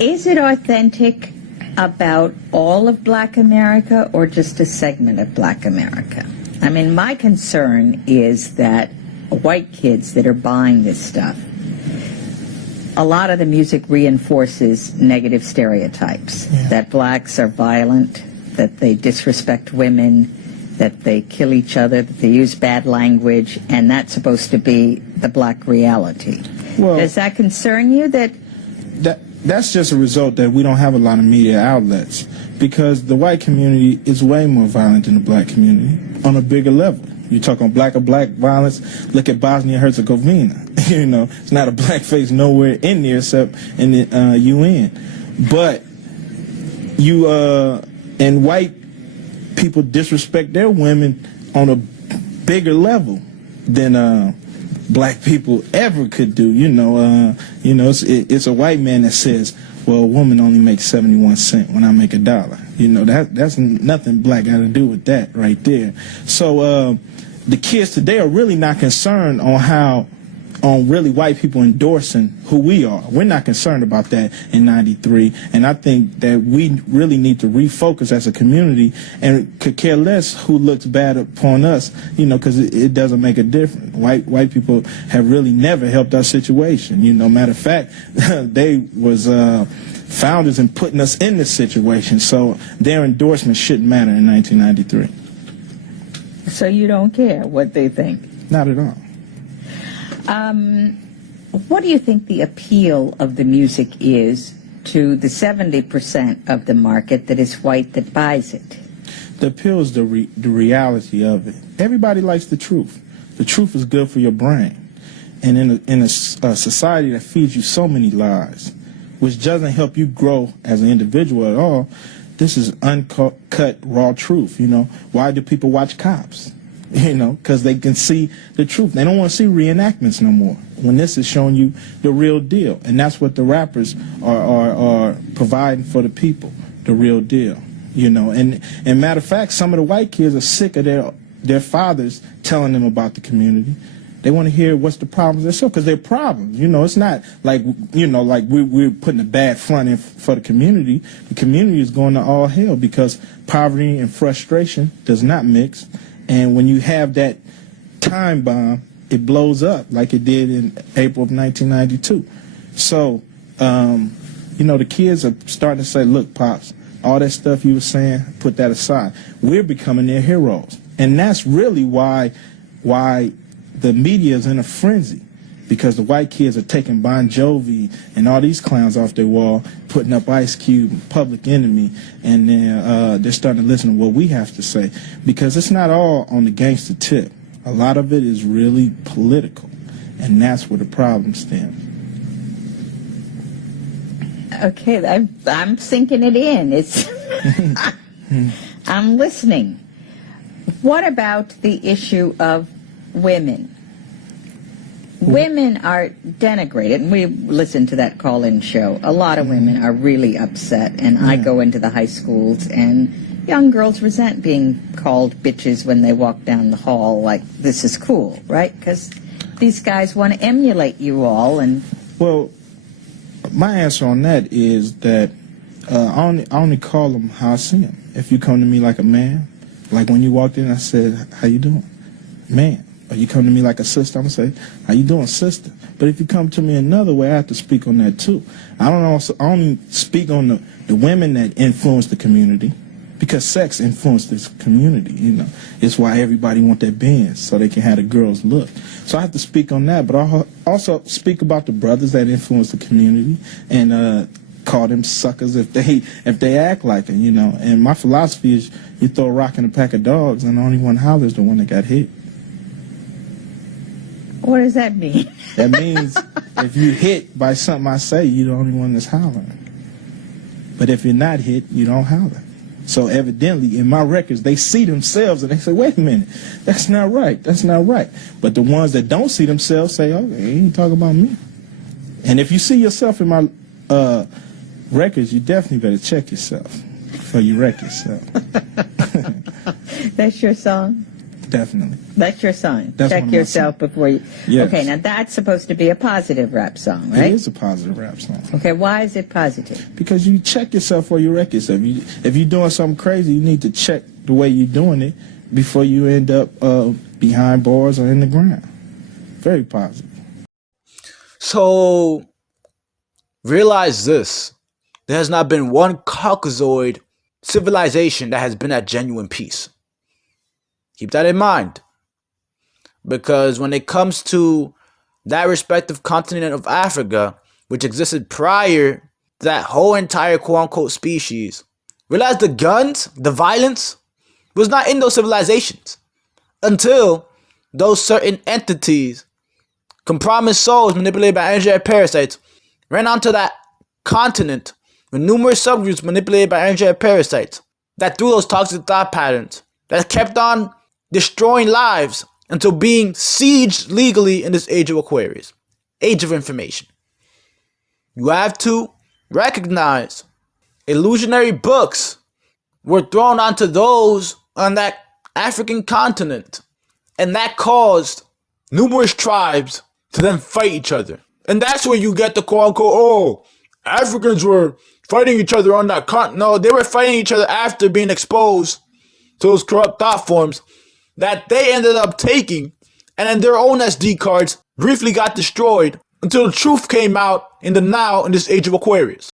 Is it authentic about all of Black America or just a segment of Black America? I mean, my concern is that white kids that are buying this stuff, a lot of the music reinforces negative stereotypes, that blacks are violent, that they disrespect women, that they kill each other, that they use bad language, and that's supposed to be the black reality. Well, does that concern you? That's just a result that we don't have a lot of media outlets, because the white community is way more violent than the black community on a bigger level. You talk on black violence, look at Bosnia-Herzegovina. You know, it's not a black face nowhere in there except in the UN. But and white people disrespect their women on a bigger level than black people ever could do. It's a white man that says, well, a woman only makes 71 cents when I make $1. You know, that's nothing black got to do with that right there. So the kids today are really not concerned on really white people endorsing who we are. We're not concerned about that in '93, and I think that we really need to refocus as a community and could care less who looks bad upon us, you know, because it doesn't make a difference. White people have really never helped our situation. You know, matter of fact, they was founders in putting us in this situation, so their endorsement shouldn't matter in 1993. So you don't care what they think? Not at all. What do you think the appeal of the music is to the 70% of the market that is white that buys it? The appeal is the reality of it. Everybody likes the truth. The truth is good for your brain. And in a society that feeds you so many lies, which doesn't help you grow as an individual at all, this is uncut, raw truth. You know, why do people watch Cops? You know, because they can see the truth. They don't want to see reenactments no more when this is showing you the real deal. And that's what the rappers are providing for the people, the real deal. You know, and matter of fact, some of the white kids are sick of their fathers telling them about the community. They want to hear what's the problems themselves, because they're problems. You know, it's not like, you know, like we're putting a bad front in for the community. The community is going to all hell because poverty and frustration does not mix. And when you have that time bomb, it blows up like it did in April of 1992. So, you know, the kids are starting to say, look, Pops, all that stuff you were saying, put that aside. We're becoming their heroes. And that's really why the media is in a frenzy, because the white kids are taking Bon Jovi and all these clowns off their wall, putting up Ice Cube, Public Enemy, and then they're starting to listen to what we have to say, because it's not all on the gangster tip. A lot of it is really political, and that's where the problem stems. Okay, I'm sinking it in. It's I'm listening. What about the issue of women? Women are denigrated, and we listened to that call-in show. A lot of women are really upset, and I go into the high schools, and young girls resent being called bitches when they walk down the hall like this is cool, right? Because these guys want to emulate you all. And well, my answer on that is that I only call them how I see them. If you come to me like a man, like when you walked in, I said, how you doing? Man. Or you come to me like a sister, I'm going to say, how you doing, sister? But if you come to me another way, I have to speak on that too. I only speak on the women that influence the community, because sex influenced this community, you know. It's why everybody want that Benz, so they can have the girls look. So I have to speak on that, but I also speak about the brothers that influence the community and call them suckers if they act like it, you know. And my philosophy is you throw a rock in a pack of dogs and the only one hollers is the one that got hit. What does that mean? That means if you hit by something I say, you're the only one that's hollering. But if you're not hit, you don't holler. So evidently, in my records, they see themselves and they say, wait a minute, that's not right, that's not right. But the ones that don't see themselves say, okay, you ain't talking about me. And if you see yourself in my records, you definitely better check yourself before you wreck yourself. That's your song? Definitely. That's your sign. That's one Check of my yourself before you. Yes. Okay, now that's supposed to be a positive rap song, It right? is a positive rap song. Okay, why is it positive? Because you check yourself or you wreck yourself. If you're doing something crazy, you need to check the way you're doing it before you end up behind bars or in the ground. Very positive. So, realize this. There has not been one Caucasoid civilization that has been at genuine peace. Keep that in mind. Because when it comes to that respective continent of Africa, which existed prior to that whole entire quote-unquote species, realize the guns, the violence, was not in those civilizations until those certain entities, compromised souls manipulated by energetic parasites, ran onto that continent with numerous subgroups manipulated by energetic parasites that threw those toxic thought patterns that kept on destroying lives until being sieged legally in this age of Aquarius, age of information. You have to recognize illusionary books were thrown onto those on that African continent, and that caused numerous tribes to then fight each other. And that's where you get the quote-unquote, oh, Africans were fighting each other on that continent. No, they were fighting each other after being exposed to those corrupt thought forms that they ended up taking, and then their own SD cards briefly got destroyed until the truth came out in the now in this age of Aquarius.